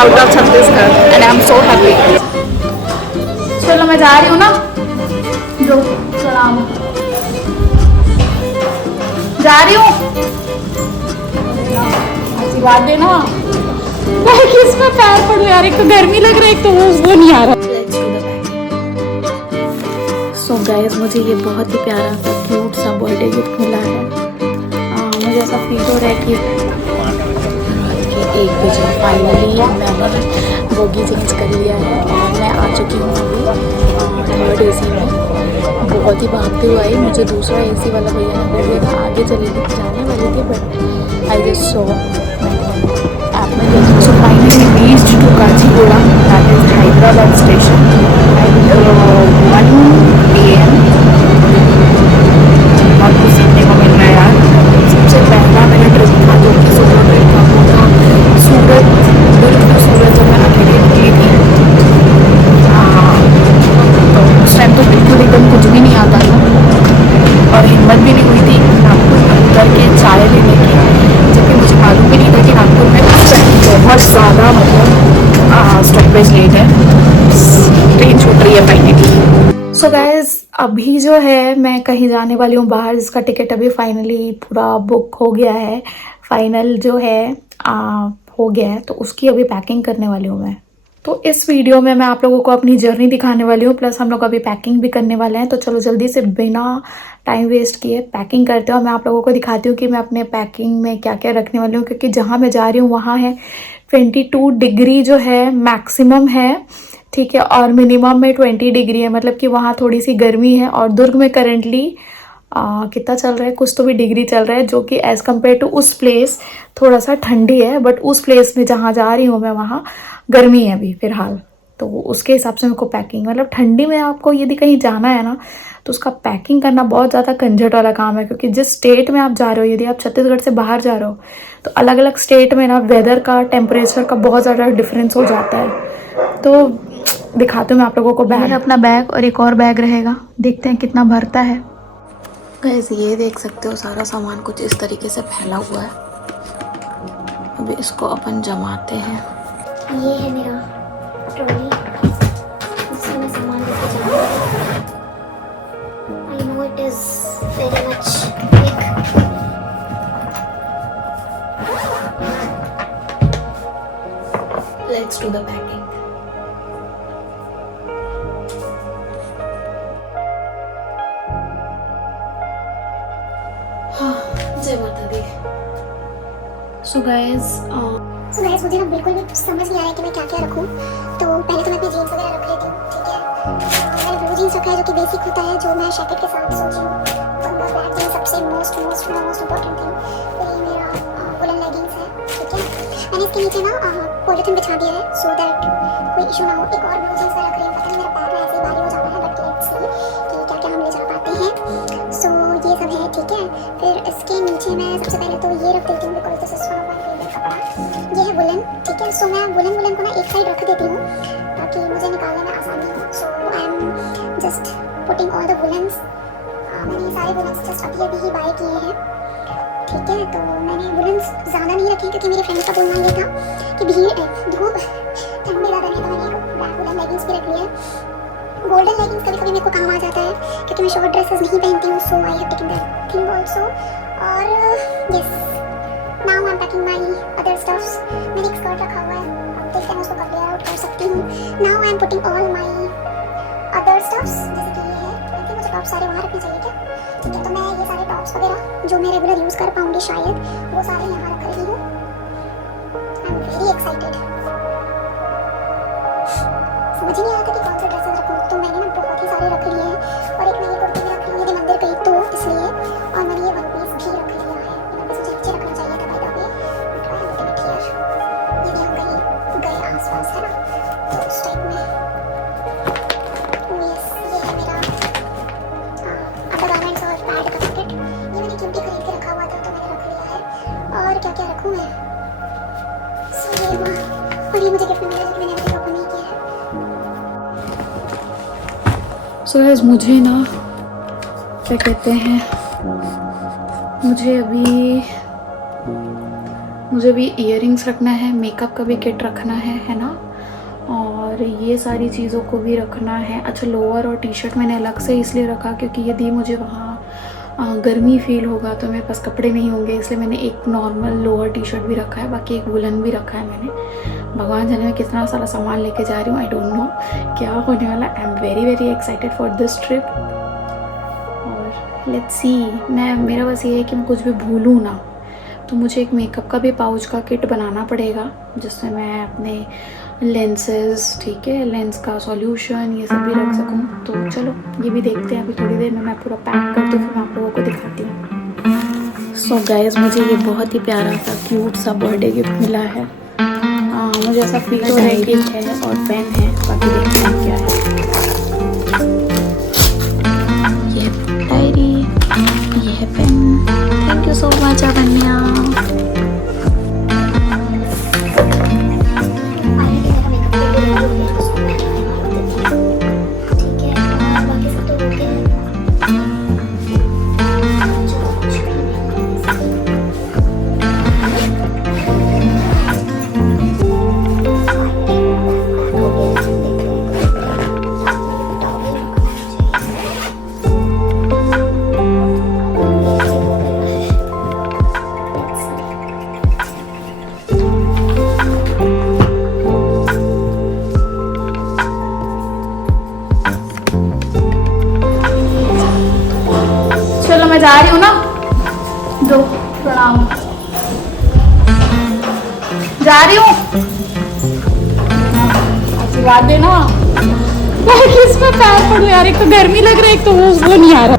out of Chhattisgarh and I'm so happy. चलो मैं जा रही हूँ ना, जो सलाम जा रही हूँ, आशीर्वाद देना। मैं किसमें पैर पड़ू यार, एक तो गर्मी लग रहा है, एक तो वो नहीं आ रहा। सो गाइस, मुझे ये बहुत ही प्यारा सा क्यूट सा बर्थडे गिफ्ट मिला है। मुझे ऐसा फील हो रहा है कि 1 बजे फाइनली मैंने बोगी चेंज कर लिया है और मैं आ चुकी हूँ अभी 3rd AC में। बहुत ही भागते हुए आई, मुझे दूसरा AC वाला भैया ने बोल दिया था आगे चलेगी, जाने वाली थी, but I just saw app में देखा। So finally reached to Kacheguda, that is Hyderabad station at 1 PM। बहुत कुछ सीखने को मिल रहा है यार। सबसे पहला मेरा ट्रिप था जो कि सोलो ट्रिप था, वो था सूरत, दुर्ग टू सूरत। जब मैं अकेले निकली थी तो उस टाइम तो बिल्कुल एकदम कुछ भी नहीं आता था और हिम्मत भी नहीं हुई थी नागपुर में उतर के चाय लेने की, जबकि मुझे मालूम भी नहीं था कि नागपुर में उस टाइम बहुत ज़्यादा मतलब स्टॉपेज लेट है, ट्रेन छूट रही है फाइनली। सो गाइज, अभी जो है मैं कहीं जाने वाली हूँ बाहर, जिसका टिकट अभी फाइनली पूरा बुक हो गया है, फाइनल जो है हो गया है, तो उसकी अभी पैकिंग करने वाली हूँ मैं। तो इस वीडियो में मैं आप लोगों को अपनी जर्नी दिखाने वाली हूँ, प्लस हम लोग अभी पैकिंग भी करने वाले हैं। तो चलो जल्दी से बिना टाइम वेस्ट किए पैकिंग करते हैं और मैं आप लोगों को दिखाती हूँ कि मैं अपने पैकिंग में क्या क्या रखने वाली हूँ, क्योंकि जहाँ मैं जा रही हूँ वहाँ है 22 डिग्री जो है मैक्सिमम है, ठीक है, और मिनिमम में 20 डिग्री है, मतलब कि वहाँ थोड़ी सी गर्मी है। और दुर्ग में करेंटली कितना चल रहा है, कुछ तो भी डिग्री चल रहा है, जो कि एज़ कम्पेयर टू उस प्लेस थोड़ा सा ठंडी है, बट उस प्लेस में जहाँ जा रही हूँ मैं वहाँ गर्मी है अभी फ़िलहाल। तो उसके हिसाब से मेरे को पैकिंग, मतलब ठंडी में आपको यदि कहीं जाना है ना तो उसका पैकिंग करना बहुत ज़्यादा कंजट वाला काम है, क्योंकि जिस स्टेट में आप जा रहे हो, यदि आप छत्तीसगढ़ से बाहर जा रहे हो तो अलग अलग स्टेट में ना वेदर का, टेम्परेचर का बहुत ज़्यादा डिफरेंस हो जाता है। तो दिखाती हूँ मैं आप लोगों को बैग, अपना बैग और एक और बैग रहेगा, देखते हैं कितना भरता है। गाइस, ये देख सकते हो सारा सामान कुछ इस तरीके से फैला हुआ है। अभी इसको अपन जमाते हैं। ये है मेरा ट्रॉली, जिसमें मैं सामान लेके जा रही हूँ। I know it is very much big. Let's do the packing. जय माता दी। सो गाइस, मुझे ना बिल्कुल भी समझ नहीं आ रहा है कि मैं क्या क्या रखूँ। तो पहले तो मैं अपनी जीन्स वगैरह रख लेती हूँ, ठीक है। मैंने ब्लू जीन्स रखा है जो कि बेसिक होता है, जो मैं जैकेट के साथ सोच रही हूँ। तो मेरा ब्लैक जीन्स सबसे मोस्ट इम्पोर्टेंट थिंग। फिर ये मेरा वुलन लेगिंग्स है, ठीक है। मैंने इसके नीचे ना पॉलिथीन बिछा दिया है सो दैट कोई इशू ना हो। एक और ब्लू जीन्स रख रही हूँ, पता नहीं मेरा पैर ऐसे भारी हो जाना है, बट लेट्स सी कि क्या क्या हम ले जा पाते हैं। सो ये सब है, ठीक है। फिर इसके नीचे मैं सबसे पहले तो ये रख देती हूँ, because this is one of my favourite कपड़ा। ये है वुलन, ठीक है। सो मैं वुलन को ना एक साइड रख देती हूँ ताकि मुझे निकालने में आसानी हो। So I am just putting all the woollens. मैंने ये सारे वुलन्स जस्ट अभी ही बाय किए हैं, ठीक है। तो मैंने वुलन्स ज़्यादा नहीं रखे क्योंकि मेरे फ्रेंड का बोलना ये था कि भीड़ धूप ठंड में ज़्यादा नहीं, तो मैंने ब्लैक वुलन लेगिंग्स भी रख लिया है। गोल्डन लेगिंग्स कभी कभी मेरे को काम आ जाता है क्योंकि मैं शॉर्ट ड्रेसेस नहीं पहनती हूँ, so I have taken that thing also. और yes, now I am packing my other stuffs. मैंने एक स्कर्ट रखा हुआ है, अब देखते हैं उसको कब लेयर आउट कर सकती हूँ। Now I am putting all my other stuffs, जैसे कि ये है। आई थिंक मुझे टॉप सारे वहाँ रखने चाहिए क्या, ठीक है। तो मैं ये सारे टॉप्स वगैरह जो मैं रेगुलर यूज़ कर पाऊँगी शायद, वो सारे यहाँ रख रही हूँ। I am very excited. समझ ही नहीं आया था कि कौन से ड्रेसेस रखूँ, तो मैंने ना बहुत ही सारे रख लिए हैं। और एक मैं ये कुर्ती भी रख ली है मंदिर गई तो इसलिए, और मैंने ये वन पीस भी रख लिया है। मुझे नीचे रखना चाहिए था by the way, but I am putting it here. ये भी हम कहीं गए आसपास है ना, तो उस टाइप में। यस, ये है मेरा अंडरगारमेंट्स और पैड का पैकेट। ये मैंने क्यूटी खरीद के रखा हुआ था, तो मैंने रख लिया है। और क्या क्या रखूँ मैं, सो ये हुआ। और ये मुझे गिफ्ट में मिला जो कि मैंने अभी तक ओपन नहीं किया है। सो गाइस, मुझे ना क्या कहते हैं, मुझे अभी मुझे भी इयररिंग्स रखना है, मेकअप का भी किट रखना है ना, और ये सारी चीज़ों को भी रखना है। अच्छा, लोअर और टी शर्ट मैंने अलग से इसलिए रखा क्योंकि यदि मुझे वहाँ गर्मी फील होगा तो मेरे पास कपड़े नहीं होंगे, इसलिए मैंने एक नॉर्मल लोअर टी शर्ट भी रखा है, बाकी एक वुलन भी रखा है मैंने। भगवान जाने मैं कितना सारा सामान लेके जा रही हूँ, आई डोंट नो क्या होने वाला। I am very very excited for this trip. और लेट्स सी, मेरा बस ये है कि मैं कुछ भी भूलूँ ना, तो मुझे एक मेकअप का भी पाउच का किट बनाना पड़ेगा जिसमें मैं अपने लेंसेज, ठीक है, लेंस का सॉल्यूशन ये सब भी रख सकूं। तो चलो ये भी देखते हैं, अभी थोड़ी देर में मैं पूरा पैक करती हूँ, फिर मैं आप लोगों को दिखाती हूँ। सो गाइस, मुझे ये बहुत ही प्यारा सा क्यूट सा बर्थडे गिफ्ट मिला है। मुझे ऐसा फील हो रहा है कि है और पेन है, बाकी देखते हैं क्या है। ये है डायरी, ये है pen. Thank you so much Avanya. चलो मैं जा रही हूँ ना, दो प्रणाम, जा रही हूँ, आशीर्वाद देना। किस पे पैर पड़ू यार, एक तो गर्मी लग रही है, एक तो वो नहीं आ रहा।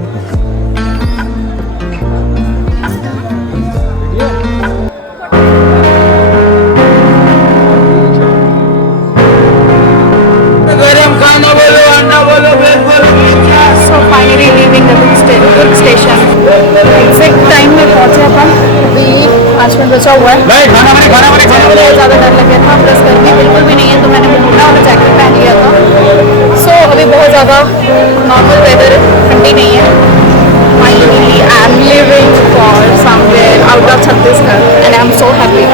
So finally leaving the good station. Exact time में पहुंचे अपन। अभी 5 मिनट बचा हुआ है। बहुत ज़्यादा डर लग गया था, प्लस गर्मी बिल्कुल भी नहीं है, तो मैंने मोटा वाला जैकेट पहन लिया था। सो अभी बहुत ज़्यादा नॉर्मल वेदर, ठंडी नहीं है। Finally I am leaving for somewhere out of Chhattisgarh and I am so happy.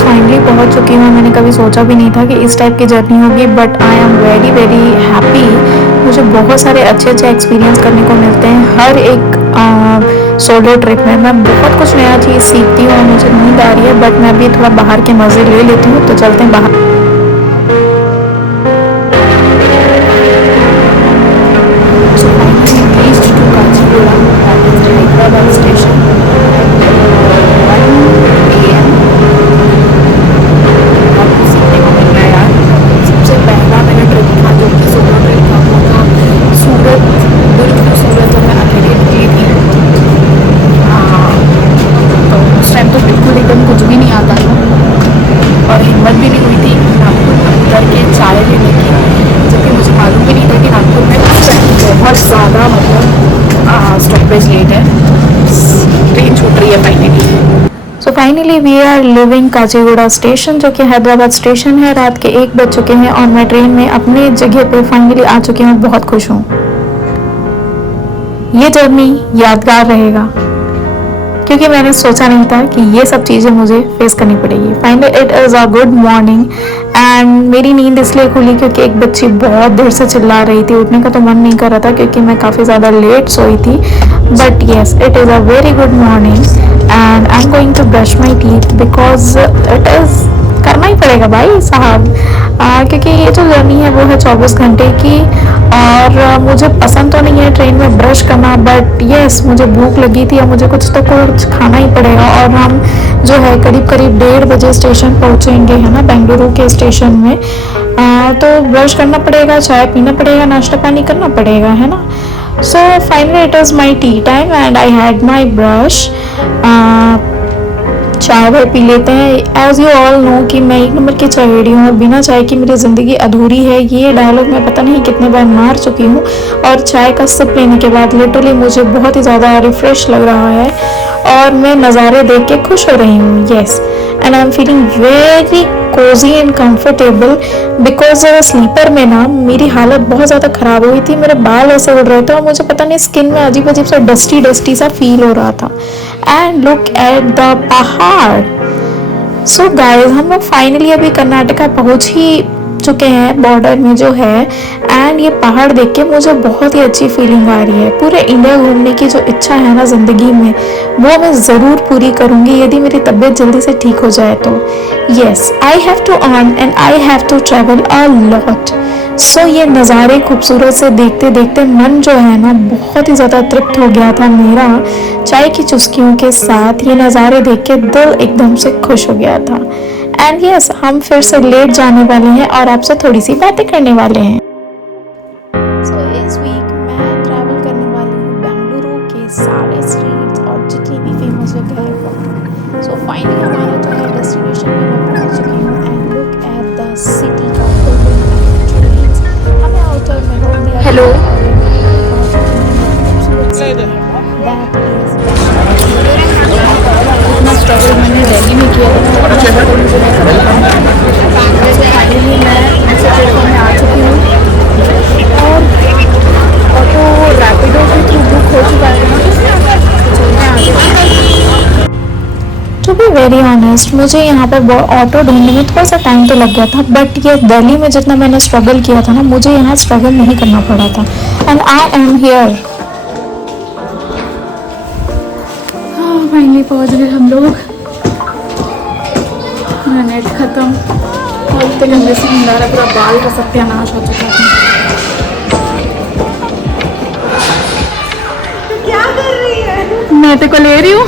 Finally पहुंच चुकी हूँ। मैंने कभी सोचा भी नहीं था कि इस टाइप की जर्नी होगी, but I am very very happy. मुझे बहुत सारे अच्छे अच्छे एक्सपीरियंस करने को मिलते हैं हर एक सोलो ट्रिप में। मैं बहुत कुछ नया चीज़ सीखती हूँ, मुझे नींद आ रही है, बट मैं अभी थोड़ा बाहर के मज़े ले लेती हूँ। तो चलते हैं बाहर। Hyderabad station 1 AM। आपको सीखने को मिल रहा है यार। सबसे पहला मेरा ट्रिप था जो कि सोलो ट्रिप था, वो था सूरत, दुर्ग टू सूरत, जब मैं अकेले निकली थी। तो उस टाइम तो बिल्कुल एकदम कुछ भी नहीं आता था और हिम्मत भी नहीं हुई थी बजे लेट है, ट्रेन छूट रही है finally. So finally we are living Kacheguda station, जो कि हैदराबाद स्टेशन है। रात के 1 बज चुके हैं और मैं ट्रेन में अपने जगह पे फाइनली आ चुकी हूँ। बहुत खुश हूँ। ये जर्नी यादगार रहेगा क्योंकि मैंने सोचा नहीं था कि ये सब चीज़ें मुझे फेस करनी पड़ेगी। Finally it is a good morning and मेरी नींद इसलिए खुली क्योंकि एक बच्ची बहुत देर से चिल्ला रही थी। उठने का तो मन नहीं कर रहा था क्योंकि मैं काफ़ी ज़्यादा लेट सोई थी। But yes, it is a very good morning and I am going to brush my teeth because it is करना ही पड़ेगा भाई साहब, क्योंकि ये जो जर्नी है वो है 24 घंटे की। और मुझे पसंद तो नहीं है ट्रेन में ब्रश करना, बट येस मुझे भूख लगी थी और मुझे कुछ खाना ही पड़ेगा। और हम जो है करीब करीब 1:30 बजे स्टेशन पहुंचेंगे, है ना, बेंगलुरु के स्टेशन में। तो ब्रश करना पड़ेगा, चाय पीना पड़ेगा, नाश्ता पानी करना पड़ेगा, है ना। So finally it is my T time and I had my brush. चाय वाय पी लेते हैं। एज यू ऑल नो कि मैं 1 नंबर की चायड़ी हूँ और बिना चाय की मेरी ज़िंदगी अधूरी है। ये डायलॉग मैं पता नहीं कितने बार मार चुकी हूँ। और चाय का सिप लेने के बाद लिटरली मुझे बहुत ही ज़्यादा रिफ्रेश लग रहा है और मैं नज़ारे देख के खुश हो रही हूँ। Yes, and I am feeling very cozy and comfortable because sleeper में ना मेरी हालत बहुत ज़्यादा ख़राब हुई थी। मेरे बाल ऐसे उड़ रहे थे और मुझे पता नहीं स्किन में अजीब अजीब सा डस्टी सा फील हो रहा था। एंड लुक एट द पहाड़। सो गाइस, हम लोग फाइनली अभी कर्नाटका पहुंच ही चुके हैं, बॉर्डर में जो है। एंड ये पहाड़ देख के मुझे बहुत ही अच्छी फीलिंग आ रही है। पूरे इंडिया घूमने की जो इच्छा है ना ज़िंदगी में, वो मैं ज़रूर पूरी करूँगी यदि मेरी तबीयत जल्दी से ठीक हो जाए तो। Yes, I have to earn and I have to travel a lot. So ये नज़ारे खूबसूरत से देखते देखते मन जो है ना बहुत ही ज़्यादा तृप्त हो गया था मेरा। चाय की चुस्कियों के साथ ये नज़ारे देख के दिल एकदम से खुश हो गया था। एंड यस, हम फिर से लेट जाने वाले हैं और आपसे थोड़ी सी बातें करने वाले हैं। सो इस वीक मैं ट्रैवल करने वाली हूँ बेंगलुरु के सारे स्ट्रीट्स और जितनी भी फेमस जगह है वहाँ। सो फाइनली हमारा जो है डेस्टिनेशन में मैं पहुँच चुकी हूँ। And look at the city का बिल्डिंग, हमें आउटर में रोक दिया। हेलो, इतना स्ट्रगल मैंने दिल्ली में किया था, फाइनली मैं दूसरे प्लेटफॉर्म में आ चुकी हूँ और ऑटो रैपिडो के थ्रू बुक हो चुका है ना, तो मैं आगे। टू बी वेरी ऑनेस्ट, मुझे यहाँ पर ऑटो ढूंढने में थोड़ा सा टाइम तो लग गया था, बट ये दिल्ली में जितना मैंने स्ट्रगल किया था ना, मुझे यहाँ स्ट्रगल नहीं करना पड़ा था। And I am here. हाँ, फाइनली पहुँच गए हम लोग। मेरा नेट खत्म और इतने गंदे से नींद आ रहा, पूरा बाल का सत्यानाश हो चुका था। क्या कर रही है? मैं तेरे को ले रही हूँ।